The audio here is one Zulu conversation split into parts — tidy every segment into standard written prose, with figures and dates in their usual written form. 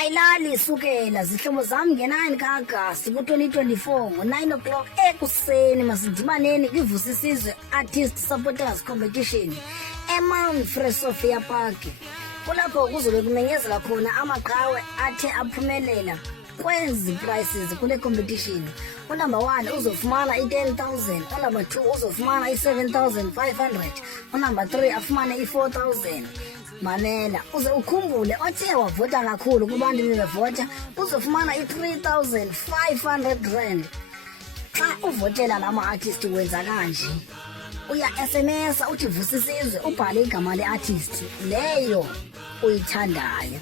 ayilali sukela zihlobo zami nge-9 ka-Agasti ku-2024 ngo-9 o'clock ekuseni masidibaneni kwivusisizwe Artist Supporters Competition eMount Frere Sophia Park. Kulapho kuzobe kumenyezela khona amaqhawe athe aphumelela kwezi prizes kule competition. Unumber 1 uzofumana i-10,000, unumber 2 uzofumana i-7,500, unumber 3 afumane i-4,000. Mamela uze ukhumbule othe wavota kakhulu kubantu bebevota uzofumana i-3,500 rand. Xa uvotela lama-artist wenza kanje, uya SMS uthi Vusisizwe ubhale igama le-artist leyo uyithandayo.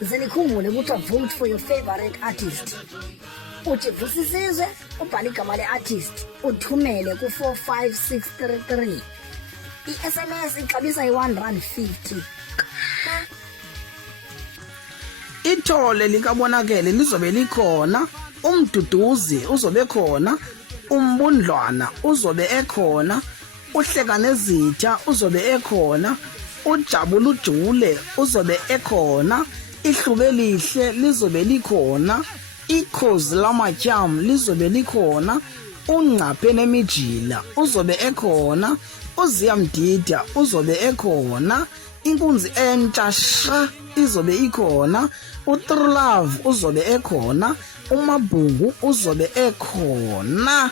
Ze nikhumbule ukuthi vote for your favorite artist. Uthi Vusisizwe ubhale igama le-artist uthumele ku-45633. I-SMS ixabisa i-R1.50. Ithole likabonakele lizobe likhona, umduduzi uzobe khona, umbundlwana uzobe ekhona, uhleka nezitha uzobe ekhona, ujabula ujule uzobe ekhona, ihlube lihle lizobe likhona, ikhozi lamatyam lizobe likhona, ungcaphe nemijila uzobe ekhona, uziyamdida uzobe ekhona, inkunzi entsha sha izobe ikhona, uTrue Love uzobe ekhona, uMabhungu uzobe ekhona,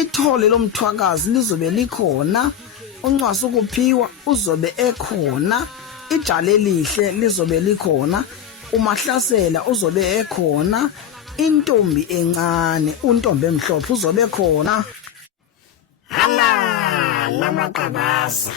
ithole lomthwakazi lizobe likhona, uNcwasa ukuphiwa uzobe ekhona, ijale lihle lizobe likhona, uMahlasela uzobe ekhona, intombi encane untombi emhlophe uzobe ekhona. Hala lamaqabaza.